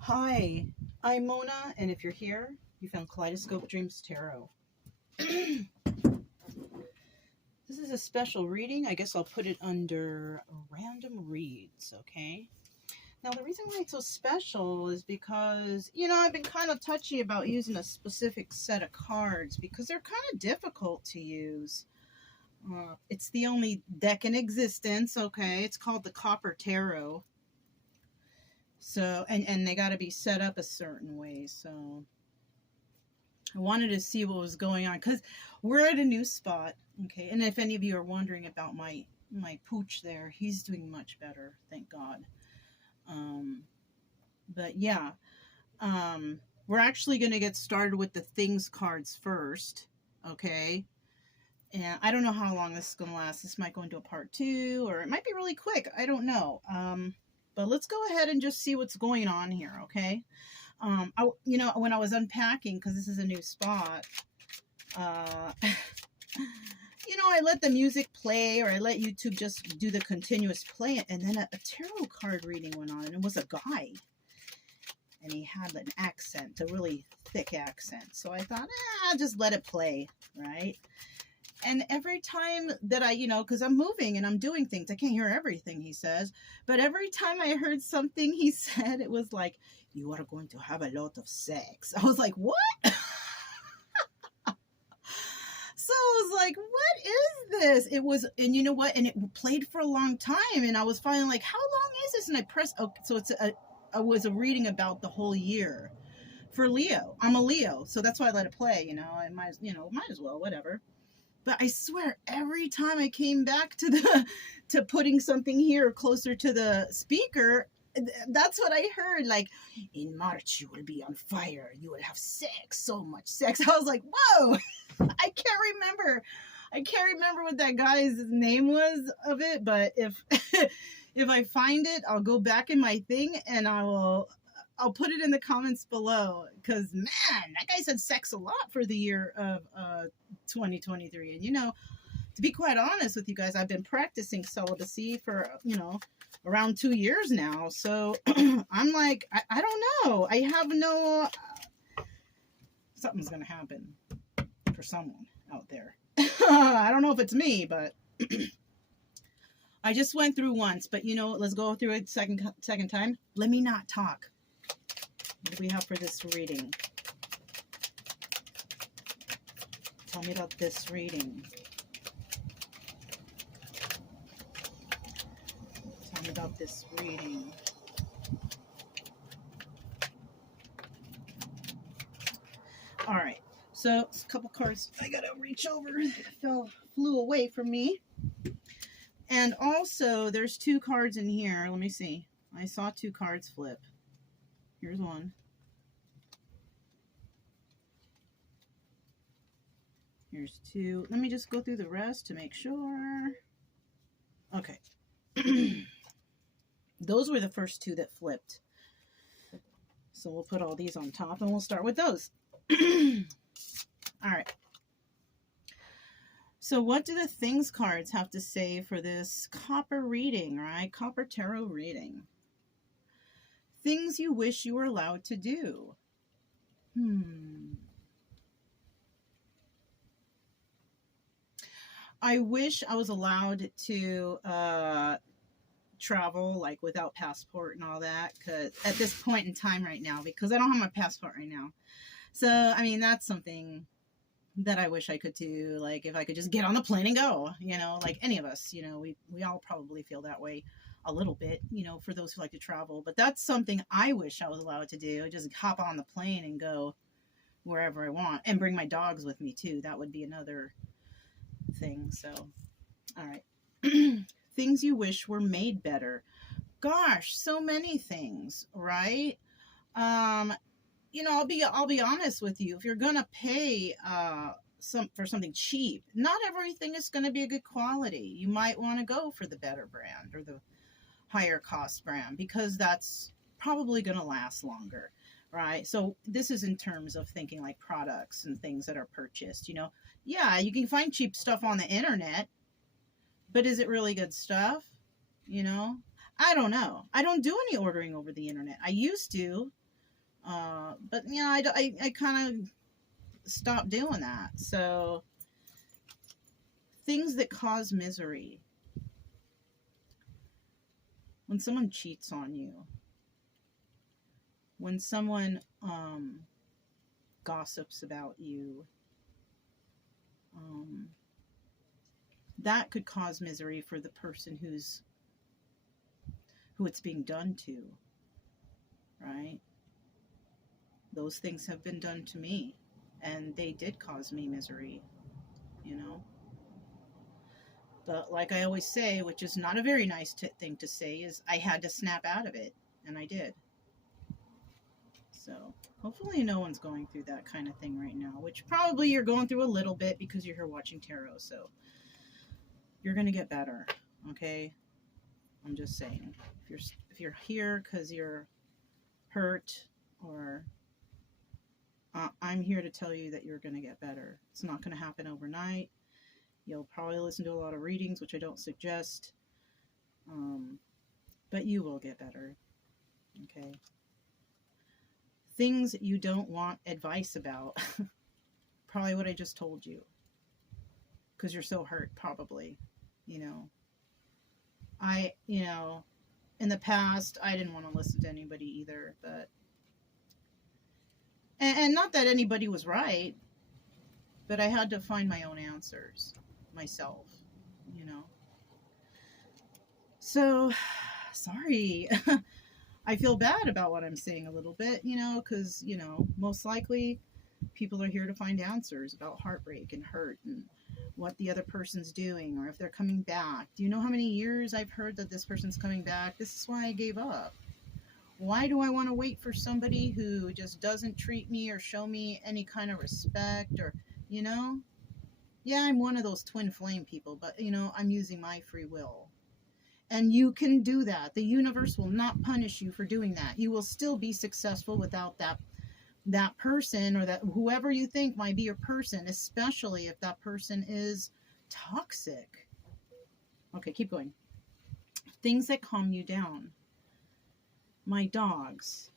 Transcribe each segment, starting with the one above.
Hi, I'm Mona, and if you're here, you found Kaleidoscope Dreams Tarot. This is a special reading. I guess I'll put it under random reads, okay? Now, the reason why it's so special is because, I've been kind of touchy about using a specific set of cards because they're kind of difficult to use. It's the only deck in existence, okay? It's called the Copper Tarot. So, and they got to be set up a certain way, so I wanted to see what was going on because we're at a new spot, okay? And if any of you are wondering about my pooch there, he's doing much better, thank God. But yeah, we're actually going to get started with the things cards first, okay? And I don't know how long this is going to last. This might go into a part 2, or it might be really quick. I don't know. But let's go ahead and just see what's going on here, okay? When I was unpacking, because this is a new spot, I let the music play, or I let YouTube just do the continuous play, and then a tarot card reading went on, and it was a guy, and he had an accent, a really thick accent. So I thought, just let it play, right? And every time that because I'm moving and I'm doing things, I can't hear everything he says, but every time I heard something he said, it was like, you are going to have a lot of sex. I was like, what? So I was like, what is this? It was, and you know what? And it played for a long time, and I was finally like, how long is this? And I pressed, okay, so it was a reading about the whole year for Leo. I'm a Leo, so that's why I let it play, I might as well, whatever. But I swear, every time I came back to putting something here closer to the speaker, that's what I heard. Like, in March, you will be on fire. You will have sex, so much sex. I was like, whoa, I can't remember what that guy's name was of it. But if if I find it, I'll go back in my thing and I'll put it in the comments below, because man, that guy said sex a lot for the year of 2023. And to be quite honest with you guys, I've been practicing celibacy for around 2 years now. So I'm like, I don't know. I have no something's gonna happen for someone out there. I don't know if it's me, but I just went through once. But let's go through it second time. Let me not talk. What do we have for this reading? Tell me about this reading. Tell me about this reading. All right. So, a couple cards. I gotta reach over. Flew away from me. And also, there's 2 cards in here. Let me see. I saw 2 cards flip. Here's one. Here's 2. Let me just go through the rest to make sure. Okay. Those were the first 2 that flipped. So we'll put all these on top and we'll start with those. All right. So what do the things cards have to say for this copper reading, right? Copper tarot reading. Things you wish you were allowed to do. I wish I was allowed to travel like without passport and all that, because at this point in time right now, because I don't have my passport right now. So I mean, that's something that I wish I could do. Like, if I could just get on the plane and go, like any of us, we all probably feel that way a little bit, for those who like to travel. But that's something I wish I was allowed to do. Just hop on the plane and go wherever I want, and bring my dogs with me too. That would be another thing. So, all right. Things you wish were made better. Gosh, so many things, right? I'll be honest with you. If you're gonna pay for something cheap, not everything is gonna be a good quality. You might want to go for the better brand or the higher cost brand, because that's probably gonna last longer, right? So this is in terms of thinking like products and things that are purchased. Yeah, you can find cheap stuff on the internet, but is it really good stuff? I don't know. I don't do any ordering over the internet. I used to, but you know, I kind of stopped doing that. So things that cause misery. When someone cheats on you, when someone gossips about you, that could cause misery for the person who it's being done to, right? Those things have been done to me, and they did cause me misery, you know. But like I always say, which is not a very nice thing to say, is I had to snap out of it, and I did. So hopefully no one's going through that kind of thing right now, which probably you're going through a little bit because you're here watching tarot. So you're going to get better, okay? I'm just saying. If you're here because you're hurt, or I'm here to tell you that you're going to get better. It's not going to happen overnight. You'll probably listen to a lot of readings, which I don't suggest. But you will get better. Okay? Things you don't want advice about. Probably what I just told you. Because you're so hurt, probably. You know. In the past, I didn't want to listen to anybody either. But and not that anybody was right. But I had to find my own answers. Myself, you know. So, sorry. I feel bad about what I'm saying a little bit, you know, because, you know, most likely people are here to find answers about heartbreak and hurt and what the other person's doing, or if they're coming back. Do you know how many years I've heard that this person's coming back? This is why I gave up. Why do I want to wait for somebody who just doesn't treat me or show me any kind of respect, or, you know? Yeah, I'm one of those twin flame people, but, you know, I'm using my free will. And you can do that. The universe will not punish you for doing that. You will still be successful without that person, or that whoever you think might be your person, especially if that person is toxic. Okay, keep going. Things that calm you down. My dogs.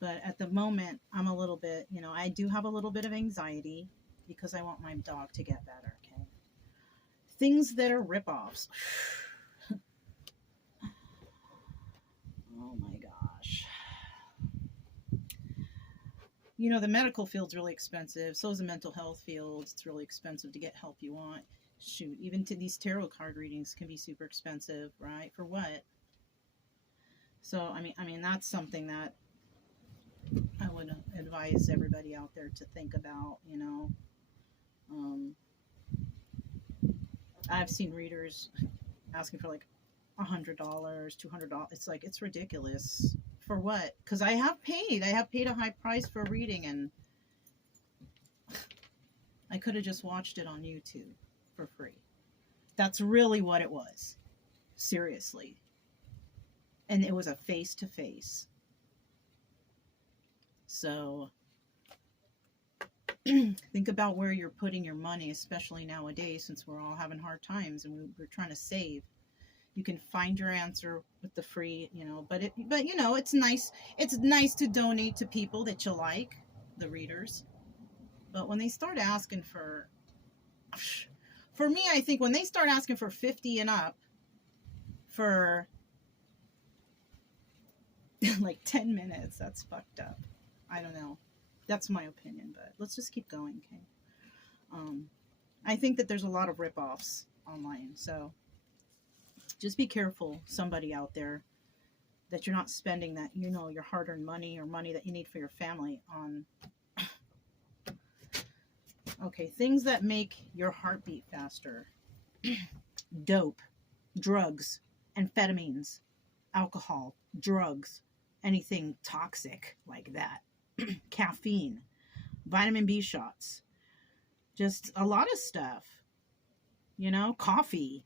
But at the moment, I'm a little bit, you know, I do have a little bit of anxiety, because I want my dog to get better, okay? Things that are ripoffs. Oh my gosh. You know, the medical field's really expensive. So is the mental health field. It's really expensive to get help you want. Shoot, even to these tarot card readings can be super expensive, right? For what? So, I mean, that's something that I would advise everybody out there to think about, you know. I've seen readers asking for like $100, $200. It's like, it's ridiculous. For what? Because I have paid a high price for a reading, and I could have just watched it on YouTube for free. That's really what it was. Seriously. And it was a face-to-face. So think about where you're putting your money, especially nowadays, since we're all having hard times and we're trying to save. You can find your answer with the free, you know, but you know, it's nice to donate to people that you like, the readers. But when they start asking for me, I think when they start asking for 50 and up for like 10 minutes, that's fucked up. I don't know. That's my opinion, but let's just keep going, okay? I think that there's a lot of rip-offs online, so just be careful, somebody out there, that you're not spending that, you know, your hard-earned money or money that you need for your family on. Okay, things that make your heart beat faster. Dope, drugs, amphetamines, alcohol, drugs, anything toxic like that. Caffeine, vitamin B shots, just a lot of stuff, you know, coffee.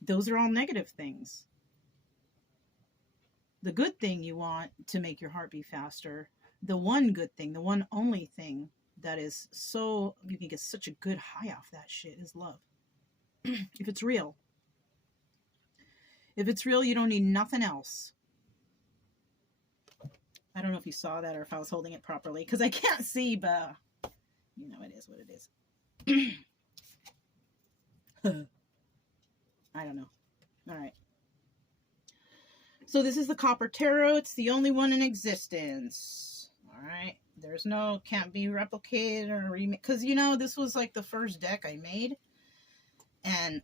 Those are all negative things. The good thing you want to make your heart beat faster, the one good thing, the one only thing that is so, you can get such a good high off that shit, is love. If it's real. If it's real, you don't need nothing else. I don't know if you saw that or if I was holding it properly because I can't see, but you know, it is what it is. I don't know. All right. So this is the Copper Tarot. It's the only one in existence. All right. There's no, can't be replicated or remade. Because, you know, this was like the first deck I made. And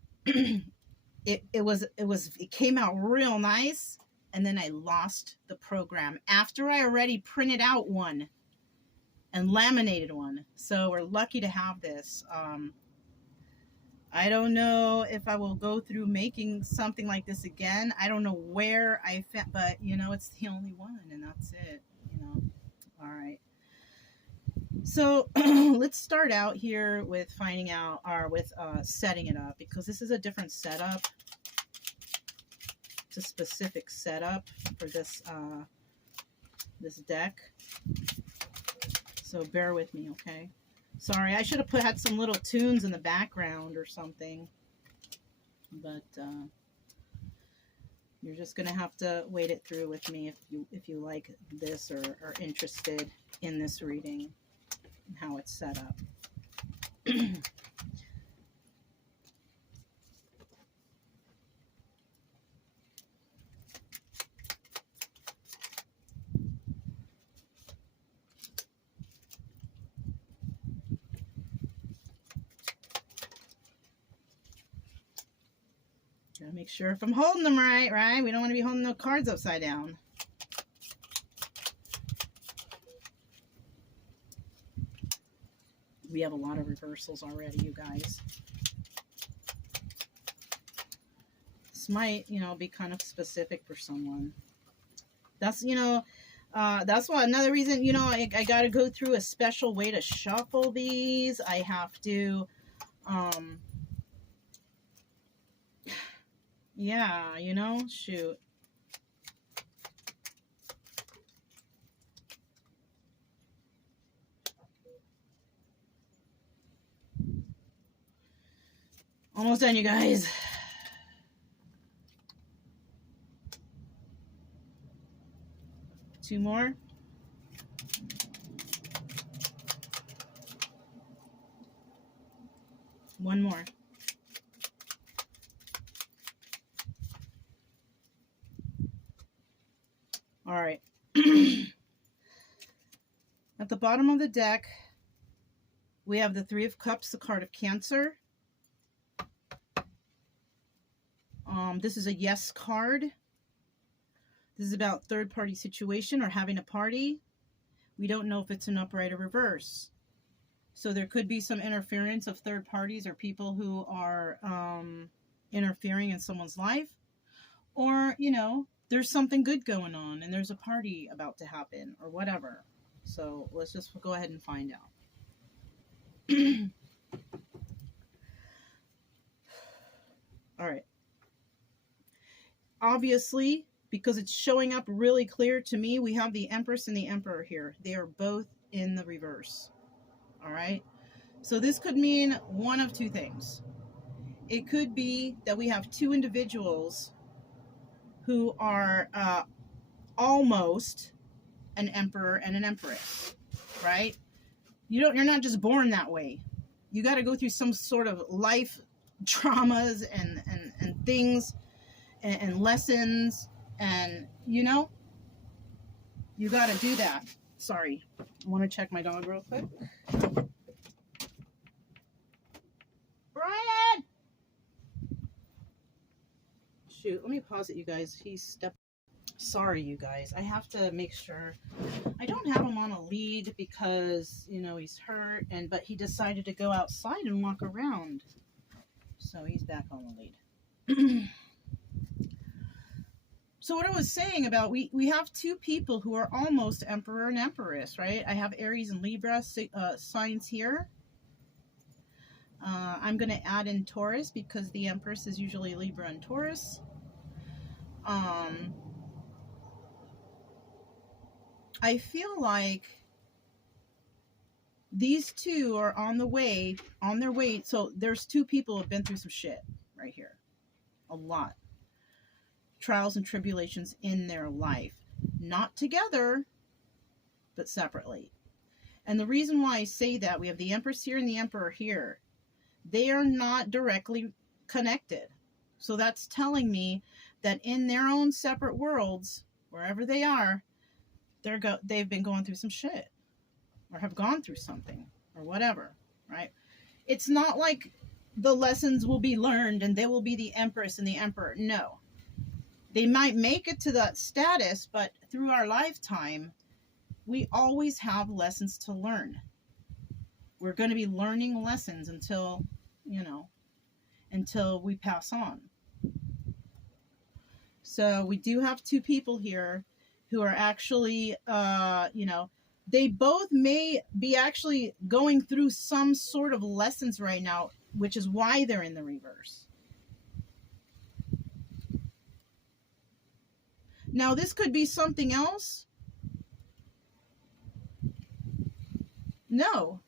it came out real nice. And then I lost the program after I already printed out one and laminated one. So we're lucky to have this. I don't know if I will go through making something like this again. I don't know where I found, but you know, it's the only one and that's it, you know. All right. So let's start out here with finding out, or with setting it up, because this is a different setup. It's a specific setup for this, this deck. So bear with me, okay? Sorry, I should have had some little tunes in the background or something. But you're just gonna have to wait it through with me if you like this or are interested in this reading and how it's set up. Gotta make sure if I'm holding them right? We don't want to be holding the cards upside down. We have a lot of reversals already, you guys. This might, you know, be kind of specific for someone. That's, you know, that's why another reason, you know, I got to go through a special way to shuffle these. I have to, yeah, you know, shoot. Almost done, you guys. Two more. One more. All right. At the bottom of the deck, we have the Three of Cups, the card of Cancer. This is a yes card. This is about third-party situation or having a party. We don't know if it's an upright or reverse. So there could be some interference of third parties or people who are interfering in someone's life. Or, you know, there's something good going on and there's a party about to happen or whatever. So let's just go ahead and find out. All right. Obviously, because it's showing up really clear to me, we have the Empress and the Emperor here. They are both in the reverse. All right. So this could mean one of two things. It could be that we have two individuals who are almost an emperor and an empress, right? You're not just born that way. You got to go through some sort of life traumas and things and lessons, and you know, you got to do that. Sorry, I want to check my dog real quick. Brian! Shoot, let me pause it, you guys. He stepped. Sorry, you guys. I have to make sure. I don't have him on a lead because, you know, he's hurt, but he decided to go outside and walk around. So he's back on the lead. So what I was saying about, we have two people who are almost Emperor and Empress, right? I have Aries and Libra signs here. I'm going to add in Taurus because the Empress is usually Libra and Taurus. I feel like these two are on their way. So there's two people who have been through some shit right here. A lot. trials and tribulations in their life. Not together, but separately. And the reason why I say that, we have the Empress here and the Emperor here. They are not directly connected. So that's telling me that in their own separate worlds, wherever they are, they've been going through some shit, or have gone through something, or whatever, right? It's not like the lessons will be learned and they will be the Empress and the Emperor. No. They might make it to that status, but through our lifetime, we always have lessons to learn. We're going to be learning lessons until, until we pass on. So we do have two people here who are actually, they both may be actually going through some sort of lessons right now, which is why they're in the reverse. Now, this could be something else. No.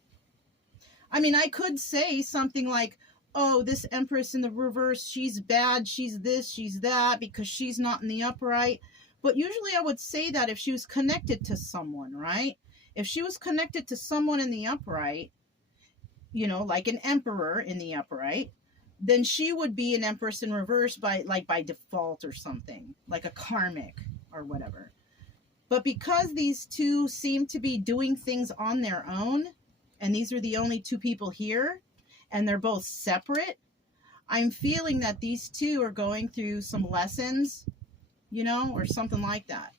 I mean, I could say something like, oh, this Empress in the reverse, she's bad, she's this, she's that, because she's not in the upright. But usually I would say that if she was connected to someone, right? If she was connected to someone in the upright, like an Emperor in the upright, then she would be an Empress in reverse by default or something, like a karmic or whatever. But because these two seem to be doing things on their own, and these are the only two people here, and they're both separate, I'm feeling that these two are going through some lessons, or something like that.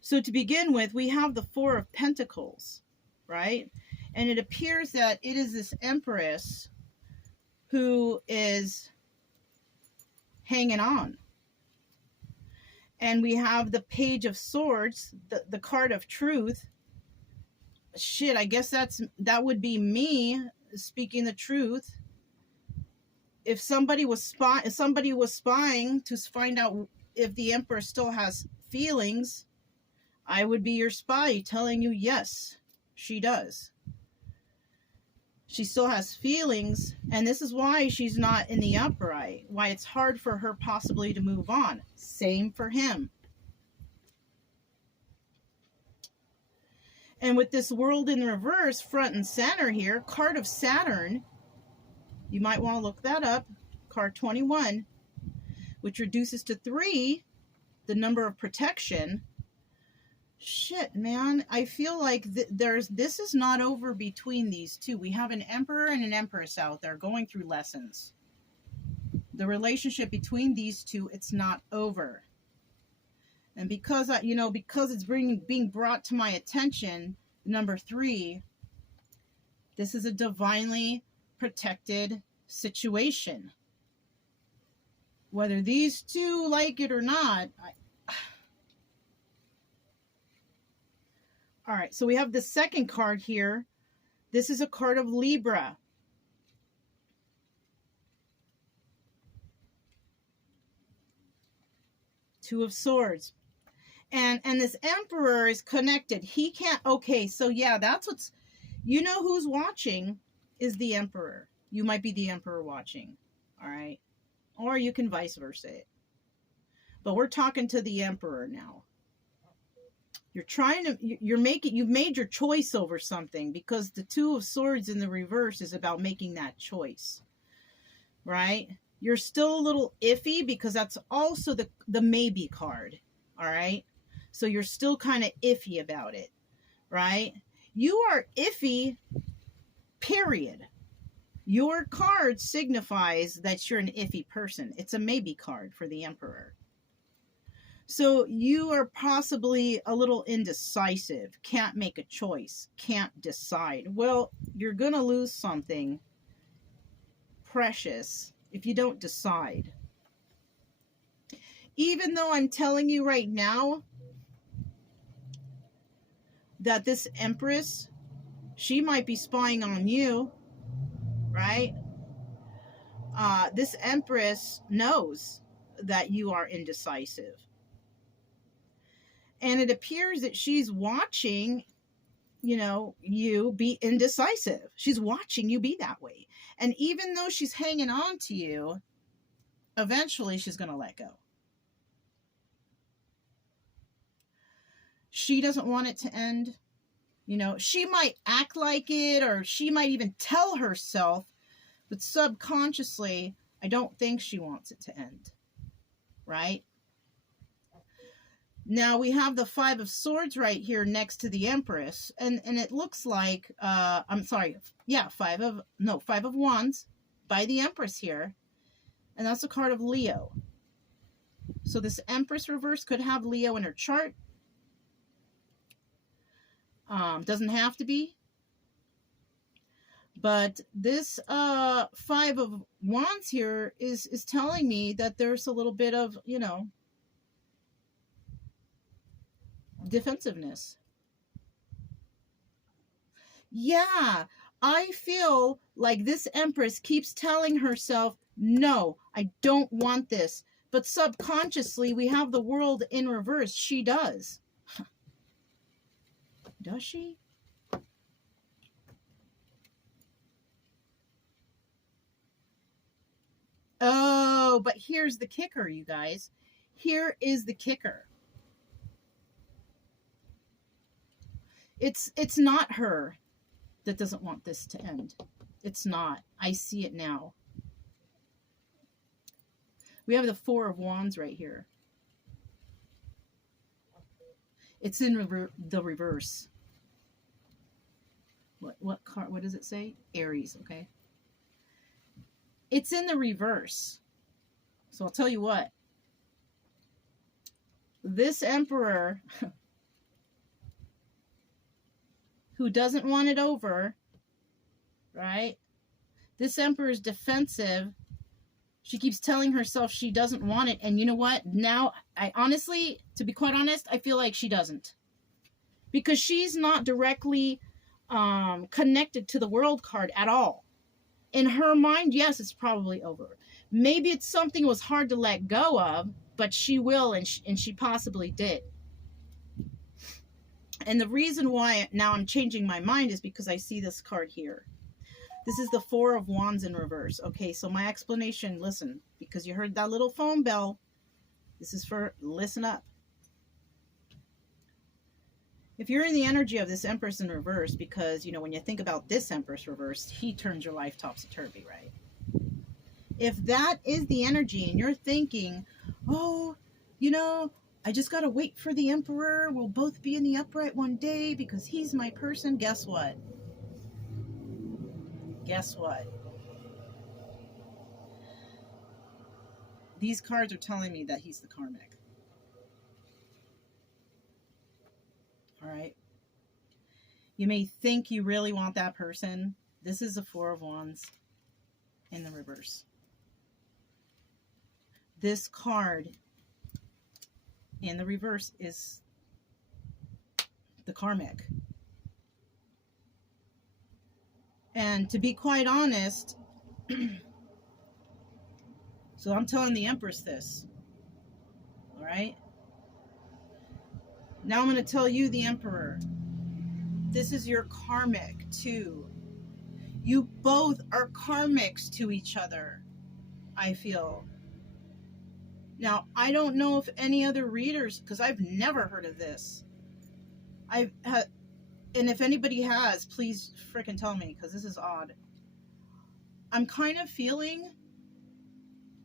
So to begin with, we have the Four of Pentacles, right? And it appears that it is this Empress who is hanging on. And we have the Page of Swords, the card of truth. Shit, I guess that would be me speaking the truth. If somebody was spying to find out if the Emperor still has feelings, I would be your spy telling you, yes, she does. She still has feelings, and this is why she's not in the upright, why it's hard for her possibly to move on. Same for him. And with this World in reverse, front and center here, card of Saturn, you might want to look that up, card 21, which reduces to 3 the number of protection. Shit, man, I feel like this is not over between these two. We have an Emperor and an Empress out there going through lessons. The relationship between these two, it's not over. And because because it's being brought to my attention, number 3, this is a divinely protected situation. Whether these two like it or not, all right, so we have the second card here. This is a card of Libra. Two of Swords. And this Emperor is connected. He can't, okay, so yeah, that's what's, who's watching is the Emperor. You might be the Emperor watching, all right? Or you can vice versa it. But we're talking to the Emperor now. You've made your choice over something, because the Two of Swords in the reverse is about making that choice, right? You're still a little iffy because that's also the maybe card, all right? So you're still kind of iffy about it, right? You are iffy, period. Your card signifies that you're an iffy person. It's a maybe card for the Emperor. So you are possibly a little indecisive, can't make a choice, can't decide. Well, you're going to lose something precious if you don't decide. Even though I'm telling you right now that this Empress, she might be spying on you, right? This Empress knows that you are indecisive. And it appears that she's watching, you be indecisive. She's watching you be that way. And even though she's hanging on to you, eventually she's going to let go. She doesn't want it to end. You know, she might act like it, or she might even tell herself, but subconsciously, I don't think she wants it to end. Right? Now we have the Five of Swords right here next to the Empress, and it looks like, I'm sorry, yeah, Five of Wands by the Empress here, and that's a card of Leo. So this Empress reverse could have Leo in her chart. Doesn't have to be. But this Five of Wands here is telling me that there's a little bit of, you know, defensiveness. Yeah, I feel like this Empress keeps telling herself, no, I don't want this. But subconsciously, we have the World in reverse. She does. Does she? Oh, but here's the kicker, you guys. Here is the kicker. It's not her that doesn't want this to end. It's not. I see it now. We have the Four of Wands right here. It's in the reverse. What card? What does it say? Aries, okay. It's in the reverse. So I'll tell you what. This Emperor who doesn't want it over, right? This Emperor is defensive. She keeps telling herself she doesn't want it. And you know what? Now, I honestly, to be quite honest, I feel like she doesn't. Because she's not directly connected to the World card at all. In her mind, yes, it's probably over. Maybe it's something was hard to let go of, but she will, and she possibly did. And the reason why now I'm changing my mind is because I see this card here. This is the Four of Wands in reverse. Okay, so my explanation, listen, because you heard that little phone bell. This is for, listen up. If you're in the energy of this Empress in reverse, because, you know, when you think about this Empress reverse, he turns your life topsy-turvy, right? If that is the energy and you're thinking, oh, you know, I just got to wait for the Emperor. We'll both be in the upright one day because he's my person. Guess what? Guess what? These cards are telling me that he's the karmic. All right. You may think you really want that person. This is the Four of Wands in the reverse. This card in the reverse is the karmic. And to be quite honest, so I'm telling the Empress this. All right. Now I'm going to tell you, the Emperor, this is your karmic too. You both are karmics to each other, I feel. Now, I don't know if any other readers, because I've never heard of this. And if anybody has, please frickin' tell me, because this is odd. I'm kind of feeling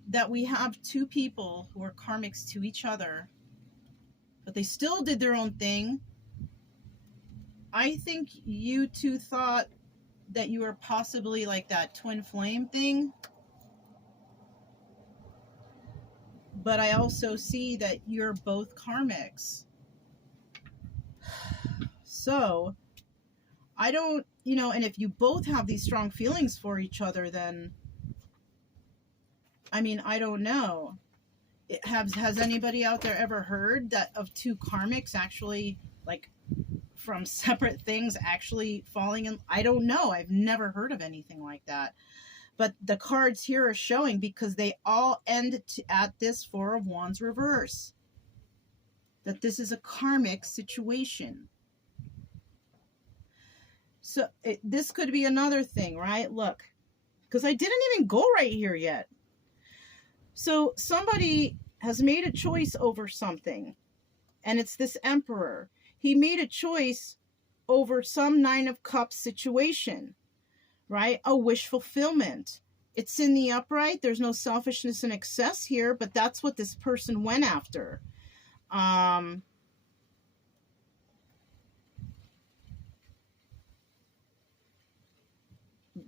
that we have two people who are karmics to each other, but they still did their own thing. I think you two thought that you were possibly like that twin flame thing. But I also see that you're both karmics. So, I don't, you know, and if you both have these strong feelings for each other, then, I mean, I don't know. Has anybody out there ever heard that of two karmics actually, like, from separate things actually falling in? I don't know. I've never heard of anything like that. But the cards here are showing, because they all end at this Four of Wands reverse, that this is a karmic situation. So this could be another thing, right? Look, because I didn't even go right here yet. So somebody has made a choice over something, and it's this emperor. He made a choice over some Nine of Cups situation, right? A wish fulfillment. It's in the upright. There's no selfishness and excess here, but that's what this person went after.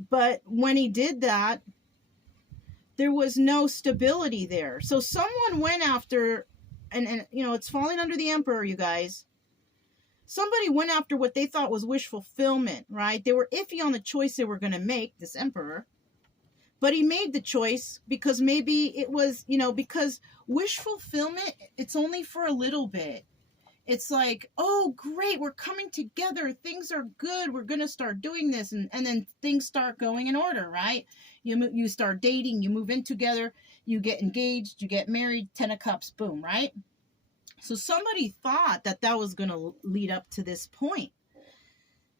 But when he did that, there was no stability there. So someone went after, and you know, it's falling under the emperor, you guys. Somebody went after what they thought was wish fulfillment, right? They were iffy on the choice they were going to make, this emperor. But he made the choice because maybe it was, you know, because wish fulfillment, it's only for a little bit. It's like, oh, great, we're coming together. Things are good. We're going to start doing this. And then things start going in order, right? You start dating, you move in together, you get engaged, you get married, 10 of Cups, boom, right? So somebody thought that that was going to lead up to this point.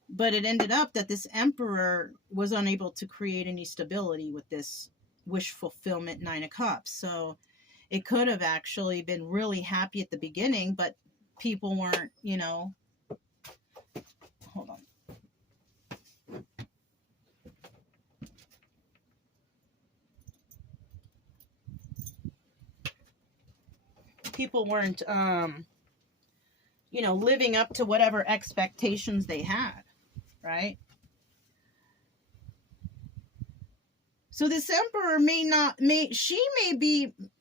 But it ended up that this emperor was unable to create any stability with this wish fulfillment 9 of Cups. So it could have actually been really happy at the beginning, but people weren't, you know, hold on. People weren't, you know, living up to whatever expectations they had, right? So this emperor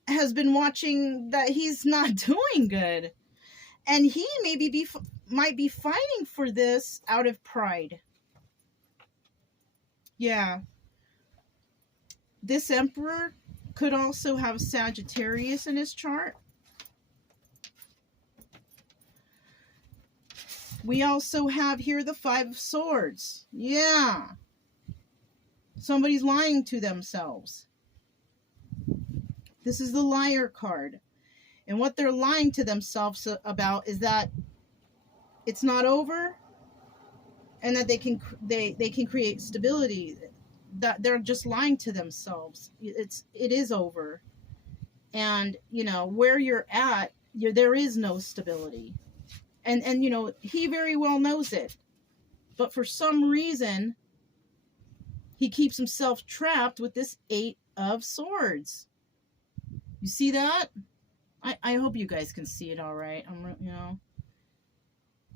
has been watching that he's not doing good. And he might be fighting for this out of pride. Yeah. This emperor could also have Sagittarius in his chart. We also have here the 5 of Swords. Yeah. Somebody's lying to themselves. This is the liar card. And what they're lying to themselves about is that it's not over and that they can create stability. That they're just lying to themselves. It is over. And, you know, where you're at, there is no stability. And you know, he very well knows it. But for some reason, he keeps himself trapped with this 8 of Swords. You see that? I hope you guys can see it all right. You know.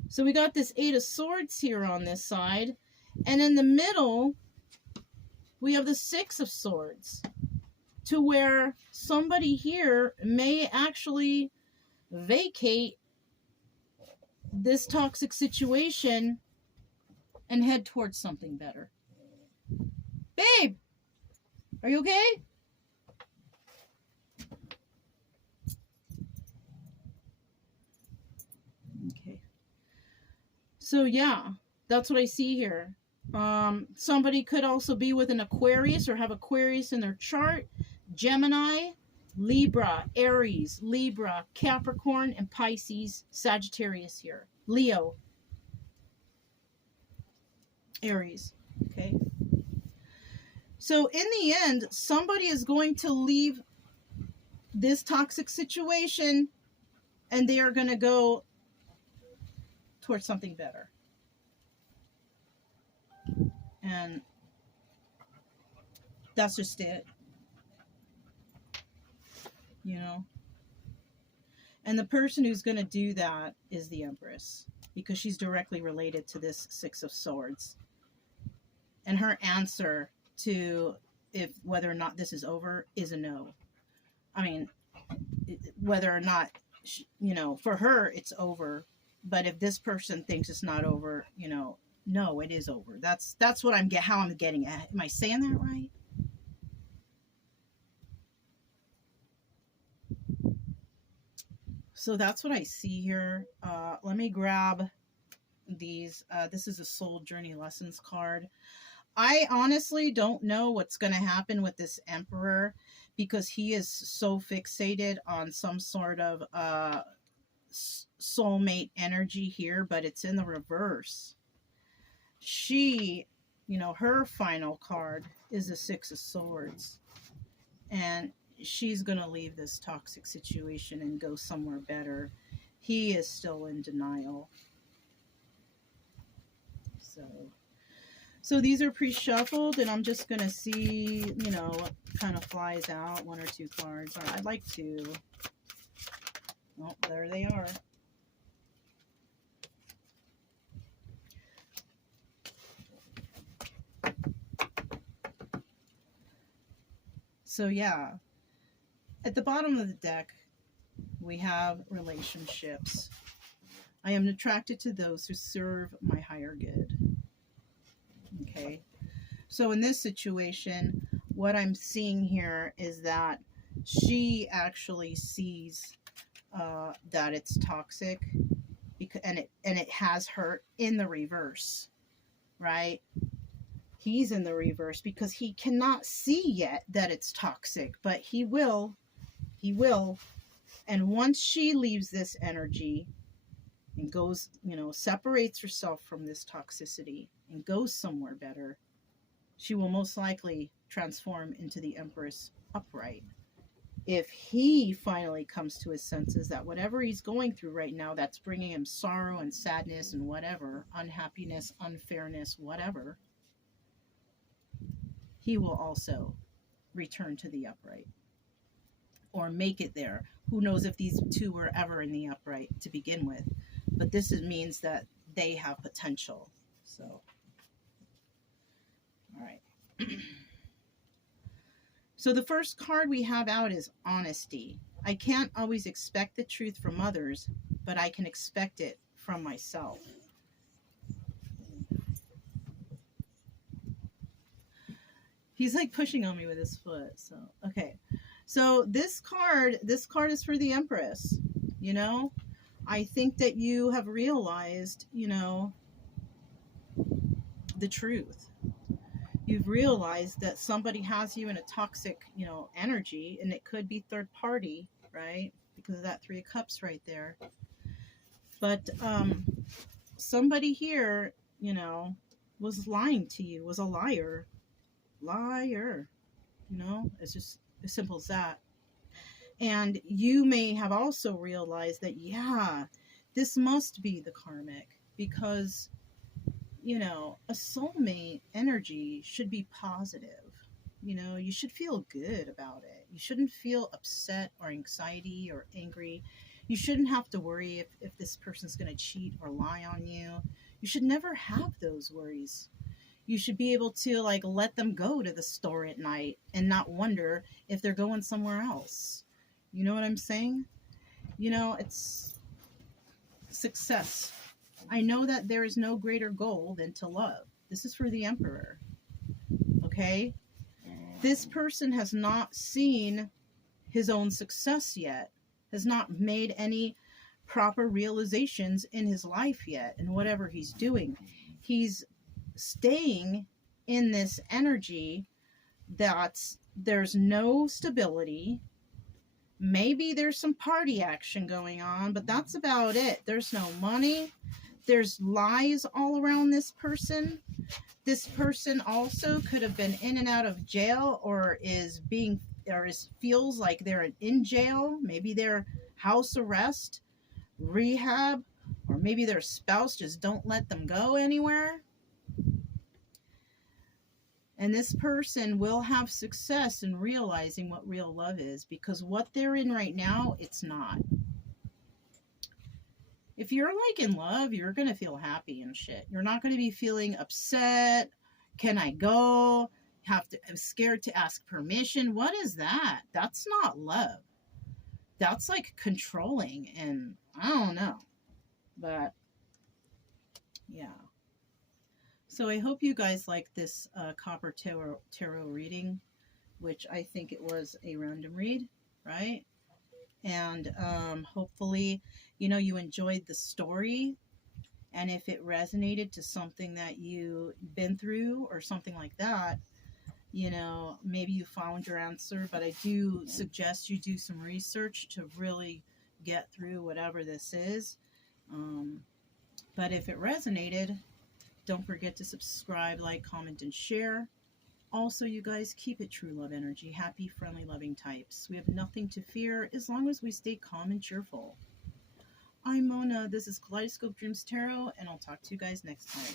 So we got this 8 of Swords here on this side. And in the middle, we have the 6 of Swords. To where somebody here may actually vacate this toxic situation and head towards something better. Babe, are you okay? Okay. So yeah, that's what I see here. Somebody could also be with an Aquarius or have Aquarius in their chart. Gemini, Libra, Aries, Libra, Capricorn, and Pisces, Sagittarius here. Leo, Aries. Okay. So in the end, somebody is going to leave this toxic situation and they are going to go towards something better. And that's just it. You know? And the person who's going to do that is the Empress, because she's directly related to this 6 of Swords. And her answer to whether or not this is over is a no. I mean, whether or not, you know, for her it's over. But if this person thinks it's not over, you know, no, it is over. That's what how I'm getting at. Am I saying that right? So that's what I see here. Let me grab these. This is a Soul Journey Lessons card. I honestly don't know what's going to happen with this Emperor, because he is so fixated on some sort of soulmate energy here, but it's in the reverse. She, you know, her final card is the 6 of Swords. And she's going to leave this toxic situation and go somewhere better. He is still in denial. So these are pre-shuffled, and I'm just going to see, you know, what kind of flies out. 1 or 2 cards. Or I'd like to. Oh, there they are. So yeah, at the bottom of the deck, we have relationships. I am attracted to those who serve my higher good. Okay. So in this situation, what I'm seeing here is that she actually sees that it's toxic, because, and it has her in the reverse, right? He's in the reverse because he cannot see yet that it's toxic, but he will. He will. And once she leaves this energy and goes, you know, separates herself from this toxicity and goes somewhere better, she will most likely transform into the Empress upright. If he finally comes to his senses that whatever he's going through right now, that's bringing him sorrow and sadness and whatever, unhappiness, unfairness, whatever, he will also return to the upright or make it there. Who knows if these two were ever in the upright to begin with, but this means that they have potential. So, all right. So the first card we have out is honesty. I can't always expect the truth from others, but I can expect it from myself. He's like pushing on me with his foot. So, okay. So this card is for the Empress. You know, I think that you have realized, you know, the truth. You've realized that somebody has you in a toxic, you know, energy, and it could be third party, right? Because of that 3 of Cups right there. But somebody here, you know, was lying to you, was a liar. Liar. You know, it's just as simple as that. And you may have also realized that, yeah, this must be the karmic, because, you know, a soulmate energy should be positive. You know, you should feel good about it. You shouldn't feel upset or anxiety or angry. You shouldn't have to worry if this person's going to cheat or lie on you. You should never have those worries. You should be able to, like, let them go to the store at night and not wonder if they're going somewhere else. You know what I'm saying? You know, it's success. I know that there is no greater goal than to love. This is for the Emperor. Okay? This person has not seen his own success yet, has not made any proper realizations in his life yet, and whatever he's doing. He's staying in this energy that's, there's no stability. Maybe there's some party action going on, but that's about it. There's no money. There's lies all around this person. This person also could have been in and out of jail, or feels like they're in jail. Maybe they're house arrest, rehab, or maybe their spouse just don't let them go anywhere. And this person will have success in realizing what real love is, because what they're in right now, it's not. If you're like in love, you're going to feel happy and shit. You're not going to be feeling upset. Can I go? I'm scared to ask permission. What is that? That's not love. That's like controlling, and I don't know. But yeah. So I hope you guys like this Copper Tarot reading, which I think it was a random read, right? And hopefully, you know, you enjoyed the story. And if it resonated to something that you've been through or something like that, you know, maybe you found your answer. But I do suggest you do some research to really get through whatever this is. But if it resonated, don't forget to subscribe, like, comment, and share. Also, you guys, keep it true love energy. Happy, friendly, loving types. We have nothing to fear as long as we stay calm and cheerful. I'm Mona. This is Kaleidoscope Dreams Tarot, and I'll talk to you guys next time.